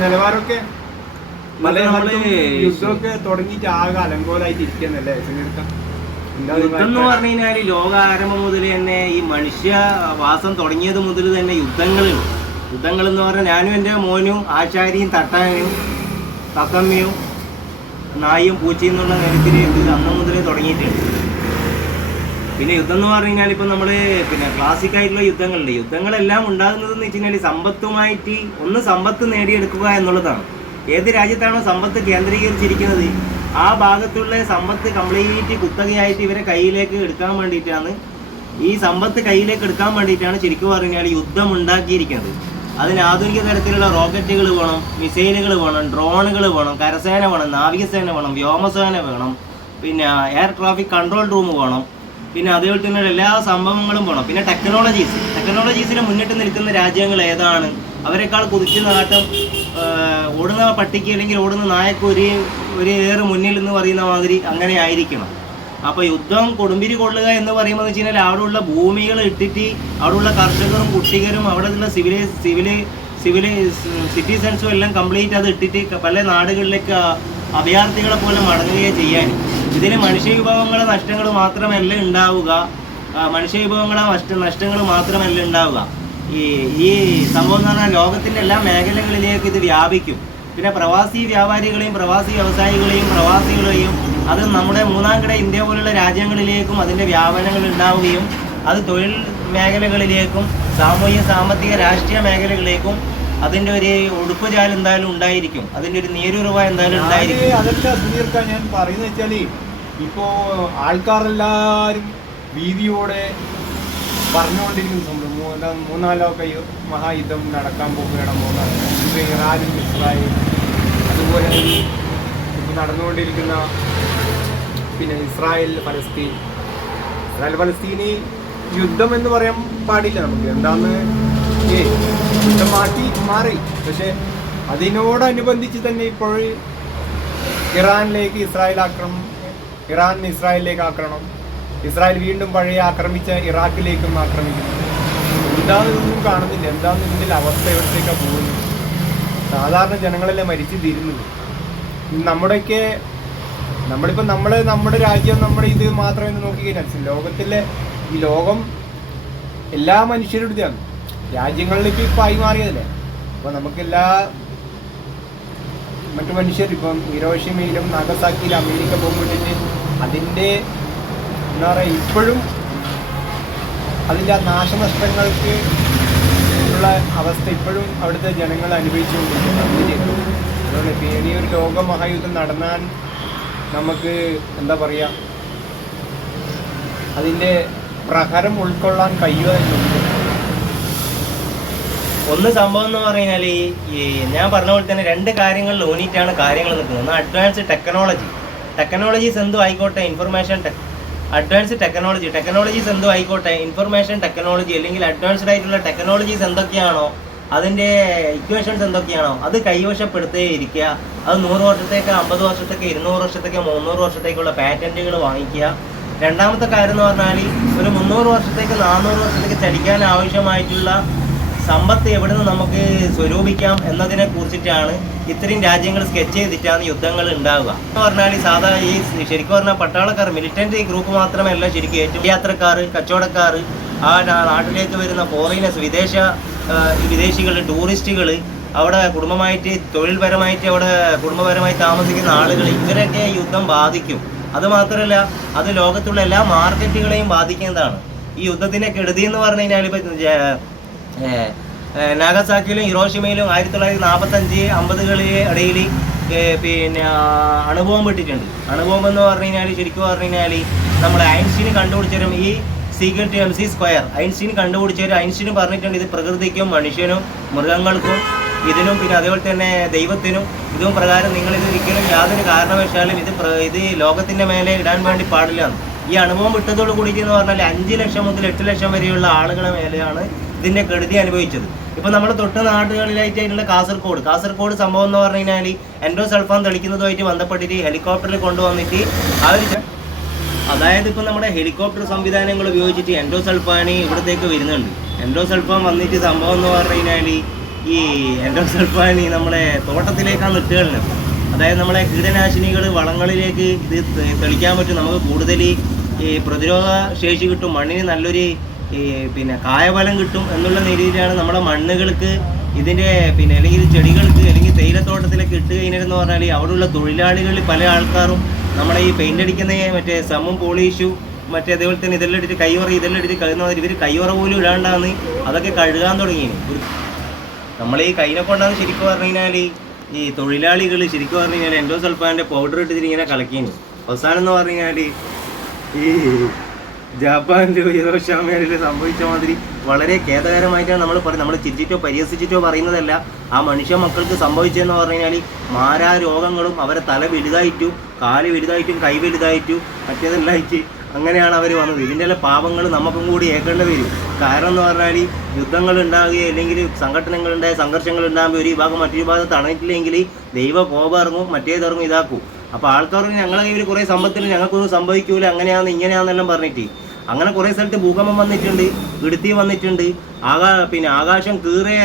നിലവാരമൊക്കെ യുദ്ധമൊക്കെ തുടങ്ങിയിട്ട് ആകെ അലങ്കോലായിട്ട് ഇരിക്കുന്നല്ലേ? യുദ്ധം എന്ന് പറഞ്ഞു കഴിഞ്ഞാൽ ലോകാരംഭം മുതൽ തന്നെ ഈ മനുഷ്യവാസം തുടങ്ങിയത് മുതൽ തന്നെ യുദ്ധങ്ങൾ എന്ന് പറഞ്ഞാൽ ഞാനും എൻ്റെ മോനും ആശാരിയും തട്ടാനും തത്തമ്മയും നായും പൂച്ചയും എന്നുള്ള നിരത്തിലേക്ക് അന്ന് മുതലേ തുടങ്ങിയിട്ടുണ്ട്. പിന്നെ യുദ്ധം എന്ന് പറഞ്ഞു കഴിഞ്ഞാൽ ഇപ്പം നമ്മൾ ക്ലാസിക്കായിട്ടുള്ള യുദ്ധങ്ങളെല്ലാം ഉണ്ടാകുന്നതെന്ന് വെച്ച് കഴിഞ്ഞാൽ സമ്പത്തുമായിട്ട് സമ്പത്ത് നേടിയെടുക്കുക എന്നുള്ളതാണ്. ഏത് രാജ്യത്താണോ സമ്പത്ത് കേന്ദ്രീകരിച്ചിരിക്കുന്നത് ആ ഭാഗത്തുള്ള സമ്പത്ത് കംപ്ലീറ്റ് കുത്തകയായിട്ട് ഇവരെ കയ്യിലേക്ക് എടുക്കാൻ വേണ്ടിയിട്ടാണ് ശരിക്കും പറഞ്ഞാൽ യുദ്ധം ഉണ്ടാക്കിയിരിക്കുന്നത്. അതിന് ആധുനിക തരത്തിലുള്ള റോക്കറ്റുകൾ വേണം, മിസൈലുകൾ വേണം, ഡ്രോണുകൾ വേണം, കരസേന വേണം, നാവികസേന വേണം, വ്യോമസേന വേണം, പിന്നെ എയർ ട്രാഫിക് കൺട്രോൾ റൂം വേണം, പിന്നെ അതേപോലെ തന്നെ എല്ലാ സംഭവങ്ങളും വേണം. പിന്നെ ടെക്നോളജീസിന് മുന്നിട്ട് നിൽക്കുന്ന രാജ്യങ്ങൾ ഏതാണ്? അവരെക്കാൾ കുതിച്ചു നാട്ടം ഓടുന്ന പട്ടിക്ക് അല്ലെങ്കിൽ ഓടുന്ന നായക്ക് ഒരു ഏറെ മുന്നിൽ എന്ന് പറയുന്ന മാതിരി അങ്ങനെ ആയിരിക്കണം. അപ്പോൾ യുദ്ധം കൊടുമ്പിരി കൊള്ളുക എന്ന് പറയുമ്പോൾ വെച്ച് കഴിഞ്ഞാൽ അവിടെയുള്ള ഭൂമികൾ ഇട്ടിട്ട് അവിടെയുള്ള കർഷകരും കുട്ടികരും അവിടെയുള്ള സിറ്റിസൺസും എല്ലാം കംപ്ലീറ്റ് അത് ഇട്ടിട്ട് പല നാടുകളിലേക്ക് അഭയാർത്ഥികളെ പോലെ മടങ്ങുകയും ചെയ്യാൻ. ഇതിന് മനുഷ്യവിഭവങ്ങളെ നഷ്ടങ്ങൾ മാത്രമല്ല ഉണ്ടാവുക, ഈ സംഭവം എന്ന് പറഞ്ഞാൽ ലോകത്തിൻ്റെ എല്ലാ മേഖലകളിലേക്ക് ഇത് വ്യാപിക്കും. പിന്നെ പ്രവാസി വ്യാപാരികളെയും പ്രവാസി വ്യവസായികളെയും അത് നമ്മുടെ മൂന്നാംകിട ഇന്ത്യ പോലുള്ള രാജ്യങ്ങളിലേക്കും അതിൻ്റെ വ്യാപനങ്ങൾ ഉണ്ടാവുകയും അത് തൊഴിൽ മേഖലകളിലേക്കും സാമ്പത്തിക രാഷ്ട്രീയ മേഖലകളിലേക്കും അതിൻ്റെ ഒരു ഒടുക്കുചാൽ എന്തായാലും ഉണ്ടായിരിക്കും, അതിൻ്റെ ഒരു നീരുറവ എന്തായാലും ഉണ്ടായിരിക്കും. അതൊക്കെ സുധീർക്കാൻ ഞാൻ പറയുന്നത് വെച്ചാൽ ഇപ്പോൾ ആൾക്കാരെല്ലാവരും ഭീതിയോടെ പറഞ്ഞുകൊണ്ടിരിക്കുന്ന സംഭവം മൂന്നാലൊക്കെ മഹായുദ്ധം നടക്കാൻ പോകുകയാണ്. ഇപ്പോൾ ഇറാനും ഇസ്രായേൽ, അതുപോലെ ഇപ്പോൾ നടന്നുകൊണ്ടിരിക്കുന്ന പിന്നെ ഇസ്രായേൽ ഫലസ്തീനി യുദ്ധം എന്ന് പറയാൻ പാടില്ല നമുക്ക്. എന്താന്ന് യുദ്ധം മാറി. പക്ഷെ അതിനോടനുബന്ധിച്ച് തന്നെ ഇപ്പോൾ ഇറാനിലേക്ക് ഇസ്രായേലിലേക്ക് ആക്രമണം, ഇസ്രായേൽ വീണ്ടും പഴയ ആക്രമിച്ച ഇറാഖിലേക്കും ആക്രമിക്കുന്നു. എന്താണെന്നൊന്നും കാണുന്നില്ല. എന്താണ് ഇതിൻ്റെ അവസ്ഥ? എവിടത്തേക്കാണ് പോകുന്നത്? സാധാരണ ജനങ്ങളെല്ലാം മരിച്ചു തീരുന്നത്. നമ്മളിപ്പോൾ നമ്മുടെ രാജ്യം നമ്മുടെ ഇത് മാത്രമേ നോക്കിക്കഴിഞ്ഞാൽ ലോകത്തിലെ ഈ ലോകം എല്ലാ മനുഷ്യരുടെയാണ്. രാജ്യങ്ങളിലേക്ക് ഇപ്പോൾ ആയി മാറിയതല്ലേ. അപ്പോൾ നമുക്കെല്ലാ മറ്റു മനുഷ്യർ ഇപ്പം ഹിരോഷിമയിലും നാഗസാക്കിയിലും അമേരിക്ക പോകുമ്പോഴത്തേക്ക് അതിൻ്റെ എന്താ പറയുക ഇപ്പോഴും അതിൻ്റെ ആ നാശനഷ്ടങ്ങൾക്ക് ഉള്ള അവസ്ഥ ഇപ്പോഴും അവിടുത്തെ ജനങ്ങൾ അനുഭവിച്ചുകൊണ്ടിരിക്കുന്നു. അതുകൊണ്ട് ഇനിയൊരു ലോകമഹായുദ്ധം നടന്നാൽ നമുക്ക് എന്താ പറയുക അതിൻ്റെ പ്രഹരം ഉൾക്കൊള്ളാൻ കഴിയുക എന്നുണ്ട്. സംഭവം എന്ന് പറഞ്ഞാൽ ഈ ഞാൻ പറഞ്ഞ പോലെ തന്നെ രണ്ട് കാര്യങ്ങളിൽ ഊന്നിയിട്ടാണ് കാര്യങ്ങൾ നിൽക്കുന്നത്. ഒന്ന് അഡ്വാൻസ് ടെക്നോളജീസ് എന്തോ ആയിക്കോട്ടെ, ടെക്നോളജീസ് എന്തോ ആയിക്കോട്ടെ, ഇൻഫർമേഷൻ ടെക്നോളജി അല്ലെങ്കിൽ അഡ്വാൻസ്ഡ് ആയിട്ടുള്ള ടെക്നോളജീസ് എന്തൊക്കെയാണോ അതിൻ്റെ ഇക്വേഷൻസ് എന്തൊക്കെയാണോ അത് കൈവശപ്പെടുത്തേ ഇരിക്കുക. അത് 100 വർഷത്തേക്ക്, 50 വർഷത്തേക്ക്, 200 വർഷത്തേക്ക്, 300 വർഷത്തേക്കുള്ള പാറ്റന്റുകൾ വാങ്ങിക്കുക. രണ്ടാമത്തെ കാര്യം എന്ന് പറഞ്ഞാൽ ഒരു 300 വർഷത്തേക്ക് 400 വർഷത്തേക്ക് ചലിക്കാൻ ആവശ്യമായിട്ടുള്ള സമ്പത്ത് എവിടെ നിന്ന് നമുക്ക് സ്വരൂപിക്കാം എന്നതിനെ കുറിച്ചിട്ടാണ് ഇത്രയും രാജ്യങ്ങൾ സ്കെച്ച് ചെയ്തിട്ടാണ് യുദ്ധങ്ങൾ ഉണ്ടാവുക. എന്ന് പറഞ്ഞാൽ ഈ ശരിക്കും പറഞ്ഞാൽ പട്ടാളക്കാർ മിലിറ്റന്റ് ഗ്രൂപ്പ് മാത്രമല്ല ശരിക്കും ഏറ്റവും യാത്രക്കാർ, കച്ചവടക്കാർ, ആ നാട്ടിലേക്ക് വരുന്ന ഫോറിനേഴ്സ്, വിദേശികൾ, ടൂറിസ്റ്റുകൾ, അവിടെ കുടുംബപരമായി താമസിക്കുന്ന ആളുകൾ, ഇവരൊക്കെ യുദ്ധം ബാധിക്കും. അതുമാത്രമല്ല അത് ലോകത്തുള്ള എല്ലാ മാർക്കറ്റുകളെയും ബാധിക്കുന്നതാണ്. ഈ യുദ്ധത്തിൻ്റെ കെടുതി എന്ന് പറഞ്ഞു കഴിഞ്ഞാൽ ഇപ്പം നാഗസാക്കിയിലും ഹിരോഷിമയിലും 1945-50 ഇടയിൽ പിന്നെ അണുബോംബ് ഇട്ടിട്ടുണ്ട്. അണുബോംബ് എന്ന് പറഞ്ഞു കഴിഞ്ഞാൽ ശരിക്കും പറഞ്ഞു കഴിഞ്ഞാൽ നമ്മൾ ഐൻസ്റ്റീൻ കണ്ടുപിടിച്ചവരും ഈ സീക്രട്ട് MC² ഐൻസ്റ്റീൻ കണ്ടുപിടിച്ചവരും ഐൻസ്റ്റീൻ പറഞ്ഞിട്ടുണ്ട് ഇത് പ്രകൃതിക്കും മനുഷ്യനും മൃഗങ്ങൾക്കും ഇതിനും പിന്നെ അതേപോലെ തന്നെ ദൈവത്തിനും ഇതും പ്രകാരം നിങ്ങളിത് ഒരിക്കലും യാതൊരു കാരണവശാലും ഇത് ലോകത്തിൻ്റെ മേലെ ഇടാൻ വേണ്ടി പാടില്ല. ഈ അണുബോംബ് ഇട്ടതോട് കൂടിയിട്ട് എന്ന് പറഞ്ഞാൽ 5 ലക്ഷം മുതൽ 8 ലക്ഷം വരെയുള്ള ആളുകളെ മേലെയാണ് ഇതിൻ്റെ കെടുതി അനുഭവിച്ചത്. ഇപ്പോൾ നമ്മൾ തൊട്ട് നാടുകളിലായിട്ടുള്ള കാസർഗോഡ് സംഭവം എന്ന് പറഞ്ഞു കഴിഞ്ഞാൽ എൻഡോസൾഫാൻ തെളിക്കുന്നതുമായിട്ട് ബന്ധപ്പെട്ടിട്ട് ഹെലികോപ്റ്ററിൽ കൊണ്ടുവന്നിട്ട് അതായത് ഇപ്പോൾ നമ്മുടെ ഹെലികോപ്റ്റർ സംവിധാനങ്ങൾ ഉപയോഗിച്ചിട്ട് എൻഡോസൾഫാൻ ഇവിടത്തേക്ക് വരുന്നുണ്ട്. എൻഡോസൾഫാൻ വന്നിട്ട് സംഭവം എന്ന് പറഞ്ഞു കഴിഞ്ഞാൽ ഈ എൻഡോസൾഫാൻ നമ്മളെ തോട്ടത്തിലേക്കാണ് ഇട്ടുകളിന്. അതായത് നമ്മളെ കീടനാശിനികൾ വളങ്ങളിലേക്ക് ഇത് തെളിക്കാൻ പറ്റും. നമുക്ക് കൂടുതൽ ഈ പ്രതിരോധ ശേഷി കിട്ടും, മണ്ണിന് നല്ലൊരു പിന്നെ കായബലം കിട്ടും എന്നുള്ള രീതിയിലാണ് നമ്മുടെ മണ്ണുകൾക്ക് ഇതിൻ്റെ അല്ലെങ്കിൽ ചെടികൾക്ക് അല്ലെങ്കിൽ തേയിലത്തോട്ടത്തിലൊക്കെ ഇട്ട് കഴിഞ്ഞിരുന്നു പറഞ്ഞാൽ അവിടെയുള്ള തൊഴിലാളികളിൽ പല ആൾക്കാരും നമ്മളെ ഈ പെയിൻ്റ് അടിക്കുന്ന മറ്റേ സമ്മും പോളീഷും മറ്റേ അതേപോലെ തന്നെ ഇതെല്ലാം ഇട്ടിട്ട് കൈവറ ഇതെല്ലാം ഇട്ടിട്ട് കഴുകുന്ന ഇവർ കൈവറ പോലും ഇടാണ്ടാന്ന് അതൊക്കെ കഴുകാൻ തുടങ്ങി. നമ്മൾ ഈ കൈനെ കൊണ്ടാണ് ശരിക്കും പറഞ്ഞു കഴിഞ്ഞാൽ ഈ തൊഴിലാളികൾ ശരിക്കും പറഞ്ഞു കഴിഞ്ഞാൽ എൻഡോസൾഫാൻ്റെ പൗഡർ ഇട്ടിട്ട് ഇങ്ങനെ കളക്കിന്. അവസാനം എന്ന് പറഞ്ഞു കഴിഞ്ഞാൽ ഈ ജപ്പാനിലോ ഹിരോഷിമയിലോ സംഭവിച്ച മാതിരി വളരെ ഖേദകരമായിട്ടാണ് നമ്മൾ ചിരിച്ചിട്ടോ പരിഹസിച്ചിട്ടോ പറയുന്നതല്ല. ആ മനുഷ്യ മക്കൾക്ക് സംഭവിച്ചതെന്ന് പറഞ്ഞു കഴിഞ്ഞാൽ മാരാ രോഗങ്ങളും അവരെ തല വലുതായിട്ടും കാല് വലുതായിട്ടും കൈ വലുതായിട്ടും മറ്റേതെല്ലായിട്ട് അങ്ങനെയാണ് അവർ വന്നത്. ഇതിൻ്റെ എല്ലാം പാപങ്ങൾ നമുക്കും കൂടി ഏൽക്കേണ്ടി വരും. കാരണം എന്ന് പറഞ്ഞാൽ യുദ്ധങ്ങൾ ഉണ്ടാകുകയോ അല്ലെങ്കിൽ സംഘടനകളുണ്ടായ സംഘർഷങ്ങൾ ഉണ്ടാകുമ്പോൾ ഒരു വിഭാഗം മറ്റൊരു വിഭാഗം തടഞ്ഞിട്ടില്ലെങ്കിൽ ദൈവ കോപം ഇറങ്ങും, മറ്റേതിറങ്ങും, ഇതാക്കും. അപ്പോൾ ആൾക്കാർക്ക് ഞങ്ങളെ കയ്യിൽ കുറേ സമ്പത്തിൽ ഞങ്ങൾക്കൊന്നും സംഭവിക്കൂല, അങ്ങനെയാണെന്ന് ഇങ്ങനെയാണെന്നെല്ലാം പറഞ്ഞിട്ട് അങ്ങനെ കുറേ സ്ഥലത്ത് ഭൂകമ്പം വന്നിട്ടുണ്ട്, ഇടുത്തി വന്നിട്ടുണ്ട്. ആകാശം കീറിയ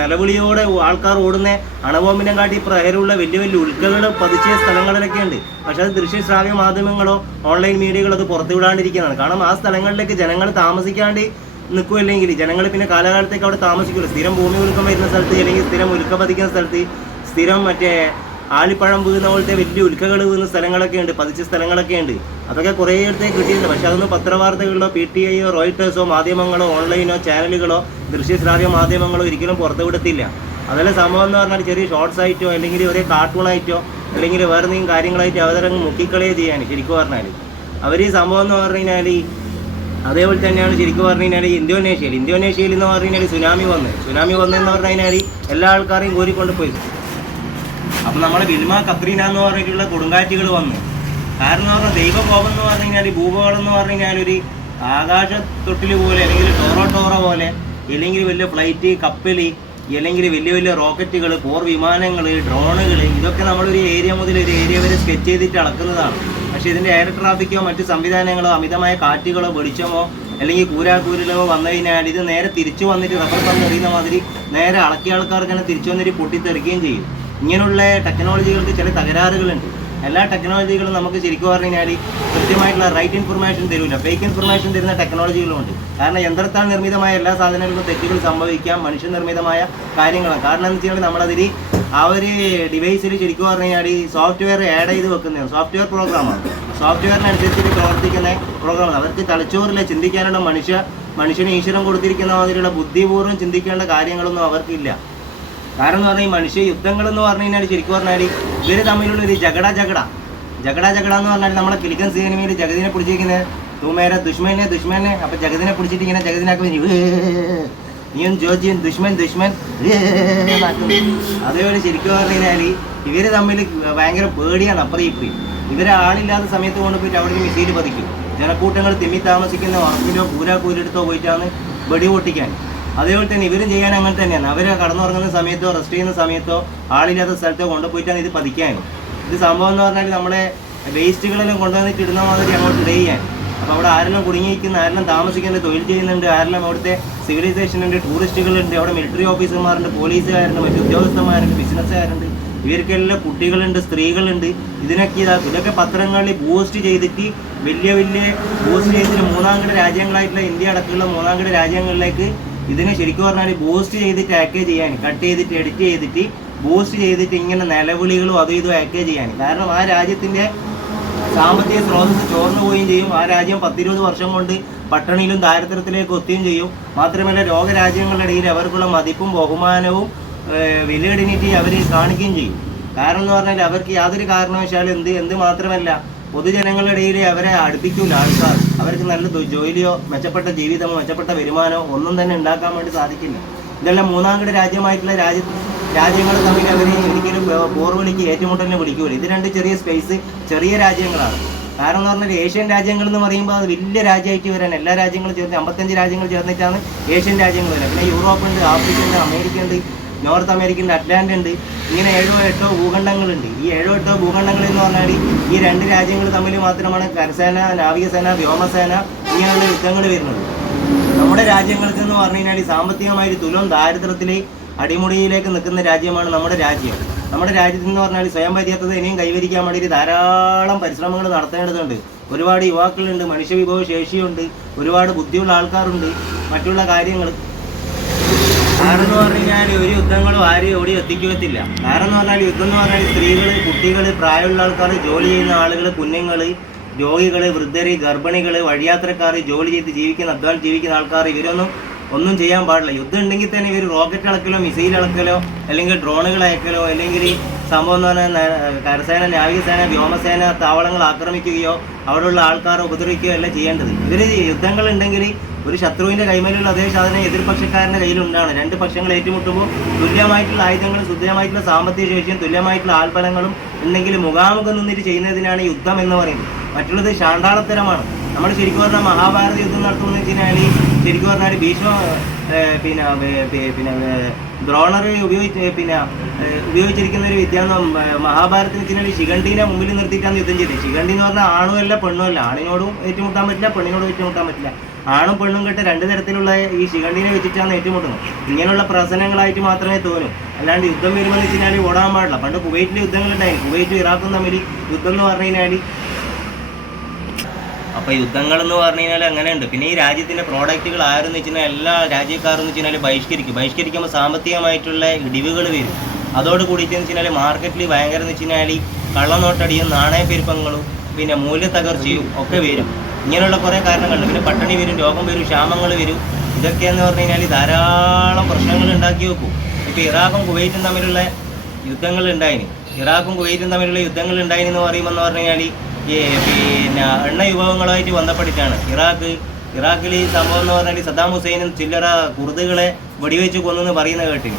നിലവിളിയോടെ ആൾക്കാർ ഓടുന്ന അണുബോംബിനെ കാട്ടി പ്രഹരമുള്ള വലിയ വലിയ ഉൽക്കകൾ പതിച്ച സ്ഥലങ്ങളിലൊക്കെ ഉണ്ട്. പക്ഷെ അത് ദൃശ്യശ്രാവ്യ മാധ്യമങ്ങളോ ഓൺലൈൻ മീഡിയകളോ അത് പുറത്തുവിടാണ്ടിരിക്കുന്നതാണ്. കാരണം ആ സ്ഥലങ്ങളിലേക്ക് ജനങ്ങൾ താമസിക്കാണ്ട് നിൽക്കുമല്ലെങ്കിൽ ജനങ്ങൾ പിന്നെ കാലകാലത്തേക്ക് അവിടെ താമസിക്കില്ല. സ്ഥിരം ഭൂമി ഉൽക്കം വരുന്ന സ്ഥലത്ത് അല്ലെങ്കിൽ സ്ഥിരം ഉൽക്ക പതിക്കുന്ന സ്ഥലത്ത് സ്ഥിരം മറ്റേ ആലിപ്പഴം വീഴുന്ന പോലത്തെ വലിയ ഉൽക്കകൾ വീഴുന്ന സ്ഥലങ്ങളൊക്കെ ഉണ്ട്, പതിച്ച സ്ഥലങ്ങളൊക്കെ ഉണ്ട്. അതൊക്കെ കുറേ ഇടത്തേക്ക് കിട്ടിയിട്ടുണ്ട്. പക്ഷെ അതൊന്നും പത്രവാർത്തകളിലോ PTIയോ റോയിട്ടേഴ്സോ മാധ്യമങ്ങളോ ഓൺലൈനോ ചാനലുകളോ ദൃശ്യശ്രാവ്യ മാധ്യമങ്ങളോ ഒരിക്കലും പുറത്തുവിടത്തില്ല. അതെല്ലാം സംഭവം എന്ന് പറഞ്ഞാൽ ചെറിയ ഷോർട്സ് ആയിട്ടോ അല്ലെങ്കിൽ ഒരേ കാർട്ടൂണായിട്ടോ അല്ലെങ്കിൽ വേറെ എന്തെങ്കിലും കാര്യങ്ങളായിട്ട് അവതരങ്ങ് മുക്കിക്കളയെ ചെയ്യാൻ ശരിക്കും പറഞ്ഞാൽ അവർ ഈ സംഭവം എന്ന് പറഞ്ഞു കഴിഞ്ഞാൽ അതേപോലെ തന്നെയാണ് ശരിക്കും പറഞ്ഞു കഴിഞ്ഞാൽ ഇന്തോനേഷ്യയിൽ എന്ന് പറഞ്ഞു കഴിഞ്ഞാൽ സുനാമി വന്നെന്ന് പറഞ്ഞു കഴിഞ്ഞാൽ എല്ലാ ആൾക്കാരെയും കോരിക്കൊണ്ട് പോയി. അപ്പം നമ്മളെ വിൽമ കത്രീന എന്ന് പറഞ്ഞിട്ടുള്ള കൊടുങ്കാറ്റുകൾ വന്നു. കാരണം എന്ന് പറഞ്ഞാൽ ദൈവകോപം എന്ന് പറഞ്ഞു കഴിഞ്ഞാൽ ഭൂപകോളം എന്ന് പറഞ്ഞു കഴിഞ്ഞാൽ ഒരു ആകാശ തൊട്ടിൽ പോലെ അല്ലെങ്കിൽ ടോറോ പോലെ അല്ലെങ്കിൽ വലിയ ഫ്ലൈറ്റ് കപ്പൽ അല്ലെങ്കിൽ വലിയ വലിയ റോക്കറ്റുകൾ പോർ വിമാനങ്ങൾ ഡ്രോണുകൾ ഇതൊക്കെ നമ്മളൊരു ഏരിയ മുതൽ ഒരു ഏരിയ വരെ സ്കെച്ച് ചെയ്തിട്ട് അളക്കുന്നതാണ്. പക്ഷേ ഇതിൻ്റെ എയർ ട്രാഫിക്കോ മറ്റ് സംവിധാനങ്ങളോ അമിതമായ കാറ്റുകളോ വെളിച്ചമോ അല്ലെങ്കിൽ കൂരാക്കൂരിലോ വന്നു കഴിഞ്ഞാൽ ഇത് നേരെ തിരിച്ചു വന്നിട്ട് റബ്ബർ പന്ത് എറിയുന്ന മാതിരി നേരെ അളക്കിയ ആൾക്കാർക്ക് തന്നെ തിരിച്ചു വന്നിട്ട് പൊട്ടിത്തെറിക്കുകയും ചെയ്യും. ഇങ്ങനെയുള്ള ടെക്നോളജികൾക്ക് ചില തകരാറുകളുണ്ട്. എല്ലാ ടെക്നോളജികളും നമുക്ക് ശരിക്കും പറഞ്ഞു കഴിഞ്ഞാൽ കൃത്യമായിട്ടുള്ള റൈറ്റ് ഇൻഫർമേഷൻ തരില്ല, ഫേക്ക് ഇൻഫർമേഷൻ തരുന്ന ടെക്നോളജികളുമുണ്ട്. കാരണം യന്ത്രത്താൽ നിർമ്മിതമായ എല്ലാ സാധനങ്ങൾക്കും തെറ്റുകൾ സംഭവിക്കാം, മനുഷ്യനിർമ്മിതമായ കാര്യങ്ങളാണ്. കാരണം എന്ന് വെച്ച് കഴിഞ്ഞാൽ നമ്മളതിൽ ആ ഒരു ഡിവൈസിൽ ശരിക്കും പറഞ്ഞു കഴിഞ്ഞാൽ സോഫ്റ്റ്വെയർ ആഡ് ചെയ്ത് വെക്കുന്നതാണ്. സോഫ്റ്റ്വെയർ പ്രോഗ്രാമാണ്, സോഫ്റ്റ്വെയറിനനുസരിച്ചിട്ട് പ്രവർത്തിക്കുന്ന പ്രോഗ്രാമാണ്. അവർക്ക് തലച്ചോറിൽ ചിന്തിക്കാനുള്ള മനുഷ്യന് ഈശ്വരൻ കൊടുത്തിരിക്കുന്ന മാതിരിയുള്ള ബുദ്ധിപൂർവ്വം ചിന്തിക്കേണ്ട കാര്യങ്ങളൊന്നും അവർക്കില്ല. കാരണം എന്ന് പറഞ്ഞാൽ ഈ മനുഷ്യ യുദ്ധങ്ങളെന്ന് പറഞ്ഞു കഴിഞ്ഞാൽ ശരിക്കും പറഞ്ഞാൽ ഇവർ തമ്മിലുള്ള ഒരു ജഗട എന്ന് പറഞ്ഞാൽ നമ്മളെ കിലിക്കൻ സിനിമയിൽ ജഗതിനെ പിടിച്ചിരിക്കുന്നത് തൂമേരെ ദുഷ്മനെ അപ്പം ജഗതിനെ പിടിച്ചിട്ട് ഇങ്ങനെ ജഗതിനാക്കുമ്പോൾ നീയും ജോജിയും ദുഷ്മൻ അതേപോലെ ശരിക്കും പറഞ്ഞു കഴിഞ്ഞാൽ ഇവർ തമ്മിൽ ഭയങ്കര പേടിയാണ്. അപ്പുറം ഇപ്പുറം ഇവരെ ആളില്ലാത്ത സമയത്ത് കൊണ്ടുപോയിട്ട് അവിടെ മിസൈൽ പതിക്കും. ജനക്കൂട്ടങ്ങൾ തിമ്മി താമസിക്കുന്ന ഉറപ്പിലോ കൂരെടുത്തോ പോയിട്ടാണ് വെടി പൊട്ടിക്കാൻ. അതേപോലെ തന്നെ ഇവരും ചെയ്യാൻ അങ്ങനെ തന്നെയാണ്. അവർ കടന്നുറങ്ങുന്ന സമയത്തോ റെസ്റ്റ് ചെയ്യുന്ന സമയത്തോ ആളില്ലാത്ത സ്ഥലത്തോ കൊണ്ടുപോയിട്ടാണ് ഇത് പതിക്കാൻ. ഇത് സംഭവം എന്ന് പറഞ്ഞാൽ നമ്മളെ വേസ്റ്റുകളെല്ലാം കൊണ്ടുവന്നിട്ട് ഇടുന്ന മാതിരി അങ്ങോട്ട് ഇട ചെയ്യാൻ. അപ്പോൾ അവിടെ ആരെല്ലാം കുടുങ്ങിയിരിക്കുന്ന, ആരെല്ലാം താമസിക്കുന്നുണ്ട്, തൊഴിൽ ചെയ്യുന്നുണ്ട്, ആരെല്ലാം അവിടുത്തെ സിവിലൈസേഷൻ ഉണ്ട്, ടൂറിസ്റ്റുകളുണ്ട്, അവിടെ മിലിറ്ററി ഓഫീസർമാരുണ്ട്, പോലീസുകാരുണ്ട്, മറ്റു ഉദ്യോഗസ്ഥന്മാരുണ്ട്, ബിസിനസ്സുകാരുണ്ട്, ഇവർക്കെല്ലാം കുട്ടികളുണ്ട്, സ്ത്രീകളുണ്ട്. ഇതൊക്കെ പത്രങ്ങളിൽ ബൂസ്റ്റ് ചെയ്തിട്ട് വലിയ ബൂസ്റ്റ് ചെയ്തിട്ട് മൂന്നാംകിട രാജ്യങ്ങളായിട്ടുള്ള ഇന്ത്യ അടക്കമുള്ള മൂന്നാംകിട രാജ്യങ്ങളിലേക്ക് ഇതിനെ ശരിക്കും പറഞ്ഞാൽ ബൂസ്റ്റ് ചെയ്തിട്ട് ആക്കേജ് ചെയ്യാൻ, കട്ട് ചെയ്തിട്ട് എഡിറ്റ് ചെയ്തിട്ട് ബൂസ്റ്റ് ചെയ്തിട്ട് ഇങ്ങനെ നിലവിളികളും അതും ഇതും ആക്കേജ് ചെയ്യാൻ. കാരണം ആ രാജ്യത്തിൻ്റെ സാമ്പത്തിക സ്രോതസ് ചോർന്നു പോവുകയും ചെയ്യും. ആ രാജ്യം 10-20 വർഷം കൊണ്ട് പട്ടിണിയിലും ദാരിദ്ര്യത്തിലേക്ക് എത്തുകയും ചെയ്യും. മാത്രമല്ല ലോകരാജ്യങ്ങളുടെ ഇടയിൽ അവർക്കുള്ള മതിപ്പും ബഹുമാനവും വിലയിടിനിറ്റി അവർ കാണിക്കുകയും ചെയ്യും. കാരണം എന്ന് പറഞ്ഞാൽ അവർക്ക് യാതൊരു കാരണവശാലും എന്ത് മാത്രമല്ല പൊതുജനങ്ങളുടെ ഇടയിൽ അവരെ അടുപ്പിക്കൂല ആൾക്കാർ. അവർക്ക് നല്ല ജോലിയോ മെച്ചപ്പെട്ട ജീവിതമോ മെച്ചപ്പെട്ട വരുമാനമോ ഒന്നും തന്നെ ഉണ്ടാക്കാൻ വേണ്ടി സാധിക്കില്ല. ഇതെല്ലാം മൂന്നാംകിട രാജ്യമായിട്ടുള്ള രാജ്യങ്ങൾ തമ്മിൽ അവർ ഒരിക്കലും പോർവിളിക്ക് ഏറ്റുമുട്ടലിനെ വിളിക്കൂല. ഇത് രണ്ട് ചെറിയ രാജ്യങ്ങളാണ്. കാരണം എന്ന് പറഞ്ഞാൽ ഏഷ്യൻ രാജ്യങ്ങൾ എന്ന് പറയുമ്പോൾ അത് വലിയ രാജ്യമായിട്ട് വരാൻ എല്ലാ രാജ്യങ്ങളും ചേർന്ന് 55 രാജ്യങ്ങൾ ചേർന്നിട്ടാണ് ഏഷ്യൻ രാജ്യങ്ങൾ വരിക. പിന്നെ യൂറോപ്പ് ഉണ്ട്, ആഫ്രിക്ക ഉണ്ട്, അമേരിക്ക ഉണ്ട്, നോർത്ത് അമേരിക്ക ഉണ്ട്, അറ്റ്ലാന്റ് ഉണ്ട്. ഇങ്ങനെ 7-8 ഭൂഖണ്ഡങ്ങളുണ്ട്. ഈ 7-8 ഭൂഖണ്ഡങ്ങൾ എന്ന് പറഞ്ഞാൽ ഈ രണ്ട് രാജ്യങ്ങൾ തമ്മിൽ മാത്രമാണ് കരസേന, നാവികസേന, വ്യോമസേന ഇങ്ങനെയുള്ള യുദ്ധങ്ങൾ വരുന്നത്. നമ്മുടെ രാജ്യങ്ങൾക്ക് എന്ന് പറഞ്ഞു കഴിഞ്ഞാൽ സാമ്പത്തികമായി തുലം ദാരിദ്ര്യത്തിൽ അടിമുടിയിലേക്ക് നിൽക്കുന്ന രാജ്യമാണ് നമ്മുടെ രാജ്യം. നമ്മുടെ രാജ്യത്ത് എന്ന് പറഞ്ഞാൽ സ്വയം പര്യാപ്തത ഇനിയും കൈവരിക്കാൻ വേണ്ടിയിട്ട് ധാരാളം പരിശ്രമങ്ങൾ നടത്തേണ്ടതുണ്ട്. ഒരുപാട് യുവാക്കളുണ്ട്, മനുഷ്യവിഭവ ശേഷിയുണ്ട്, ഒരുപാട് ബുദ്ധിയുള്ള ആൾക്കാരുണ്ട്, മറ്റുള്ള കാര്യങ്ങൾ. കാരണം എന്ന് പറഞ്ഞു കഴിഞ്ഞാൽ ഒരു യുദ്ധങ്ങളും ആരും എവിടെ എത്തിക്കത്തില്ല. കാരണം എന്ന് പറഞ്ഞാൽ യുദ്ധം എന്ന് പറഞ്ഞാൽ സ്ത്രീകൾ, കുട്ടികൾ, പ്രായമുള്ള ആൾക്കാർ, ജോലി ചെയ്യുന്ന ആളുകൾ, കുഞ്ഞുങ്ങൾ, രോഗികൾ, വൃദ്ധർ, ഗർഭിണികൾ, വഴിയാത്രക്കാർ, ജോലി ചെയ്ത് ജീവിക്കുന്ന, അധ്വാനം ജീവിക്കുന്ന ആൾക്കാർ, ഇവരൊന്നും ഒന്നും ചെയ്യാൻ പാടില്ല. യുദ്ധം ഉണ്ടെങ്കിൽ തന്നെ ഇവർ റോക്കറ്റ് അളക്കലോ, മിസൈൽ അളക്കലോ, അല്ലെങ്കിൽ ഡ്രോണുകൾ അയക്കലോ, അല്ലെങ്കിൽ സംഭവം എന്ന് പറഞ്ഞാൽ കരസേന, നാവികസേന, വ്യോമസേന താവളങ്ങൾ ആക്രമിക്കുകയോ അവിടെയുള്ള ആൾക്കാരെ ഉപദ്രവിക്കുകയോ അല്ല ചെയ്യേണ്ടത്. ഇവർ യുദ്ധങ്ങൾ ഉണ്ടെങ്കിൽ ഒരു ശത്രുവിൻ്റെ കൈമേലുള്ള അതേ സാധനം എതിർപക്ഷക്കാരൻ്റെ കയ്യിലുണ്ടാണ്. രണ്ട് പക്ഷങ്ങൾ ഏറ്റുമുട്ടുമ്പോൾ തുല്യമായിട്ടുള്ള ആയുധങ്ങളും തുല്യമായിട്ടുള്ള സാമ്പത്തിക ശേഷിയും തുല്യമായിട്ടുള്ള ആൾബലങ്ങളും ഉണ്ടെങ്കിൽ മുഖാമുഖം നിന്നിട്ട് ചെയ്യുന്നതിനാണ് യുദ്ധം എന്ന് പറയുന്നത്. മറ്റുള്ളത് ശാണ്ടാളത്തരമാണ്. നമ്മൾ ശരിക്കും പറഞ്ഞാൽ മഹാഭാരത യുദ്ധം നടത്തുമെന്ന് വെച്ച് കഴിഞ്ഞാൽ ശരിക്കും പറഞ്ഞാൽ ഭീഷ്മ ദ്രോണർ ഉപയോഗിച്ചിരിക്കുന്ന ഒരു വിദ്യ മഹാഭാരതത്തിന് വെച്ച് കഴിഞ്ഞാൽ ശിഖണ്ഡീനെ മുമ്പിൽ നിർത്തിയിട്ടാണ് യുദ്ധം ചെയ്തത്. ശിഖണ്ഡി എന്ന് പറഞ്ഞാൽ ആണുമല്ല പെണ്ണുമല്ല. ആണിനോടും ഏറ്റുമുട്ടാൻ പറ്റില്ല, പെണ്ണിനോടും ഏറ്റുമുട്ടാൻ പറ്റില്ല. ആണും പെണ്ണും കെട്ട് രണ്ട് തരത്തിലുള്ള ഈ ശിഖണ്ഡീനെ വെച്ചിട്ടാണ് ഏറ്റുമുട്ടുന്നത്. ഇങ്ങനെയുള്ള പ്രശ്നങ്ങളായിട്ട് മാത്രമേ തോന്നൂ. അല്ലാണ്ട് യുദ്ധം വരുമ്പോൾ വെച്ച് കഴിഞ്ഞാൽ ഓടാൻ പാടില്ല. പണ്ട് കുവൈറ്റിൽ യുദ്ധങ്ങളുണ്ടായിരുന്നു. കുവൈറ്റും ഇറാഖും തമ്മിൽ യുദ്ധം എന്ന് പറഞ്ഞു കഴിഞ്ഞാൽ അപ്പോൾ യുദ്ധങ്ങൾ എന്ന് പറഞ്ഞു കഴിഞ്ഞാൽ അങ്ങനെയുണ്ട്. പിന്നെ ഈ രാജ്യത്തിൻ്റെ പ്രോഡക്റ്റുകൾ ആരെന്ന് വെച്ച് കഴിഞ്ഞാൽ എല്ലാ രാജ്യക്കാരെന്ന് വെച്ച് കഴിഞ്ഞാൽ ബഹിഷ്കരിക്കുമ്പോൾ സാമ്പത്തികമായിട്ടുള്ള ഇടിവുകൾ വരും. അതോട് കൂടിയിട്ടെന്ന് വെച്ച് കഴിഞ്ഞാൽ മാർക്കറ്റിൽ ഭയങ്കര എന്ന് വെച്ച് കഴിഞ്ഞാൽ കള്ളനോട്ടടിയും നാണയപ്പെരുപ്പങ്ങളും പിന്നെ മൂല്യത്തകർച്ചയും ഒക്കെ വരും. ഇങ്ങനെയുള്ള കുറേ കാരണങ്ങളുണ്ട്. പിന്നെ പട്ടിണി വരും, രോഗം വരും, ക്ഷാമങ്ങൾ വരും. ഇതൊക്കെയെന്ന് പറഞ്ഞു കഴിഞ്ഞാൽ ധാരാളം പ്രശ്നങ്ങൾ ഉണ്ടാക്കി വെക്കും. ഇപ്പോൾ ഇറാഖും കുവൈറ്റും തമ്മിലുള്ള യുദ്ധങ്ങൾ ഉണ്ടായിന്. എന്ന് പറയുമ്പോൾ പറഞ്ഞു കഴിഞ്ഞാൽ പിന്നെ എണ്ണ വിഭവങ്ങളുമായിട്ട് ബന്ധപ്പെട്ടിട്ടാണ്. ഇറാഖിൽ ഈ സംഭവം എന്ന് പറഞ്ഞാൽ സദ്ദാം ഹുസൈനും ചില്ലറ കുർദുകളെ വെടിവെച്ച് കൊന്നെന്ന് പറയുന്ന കേട്ടിന്.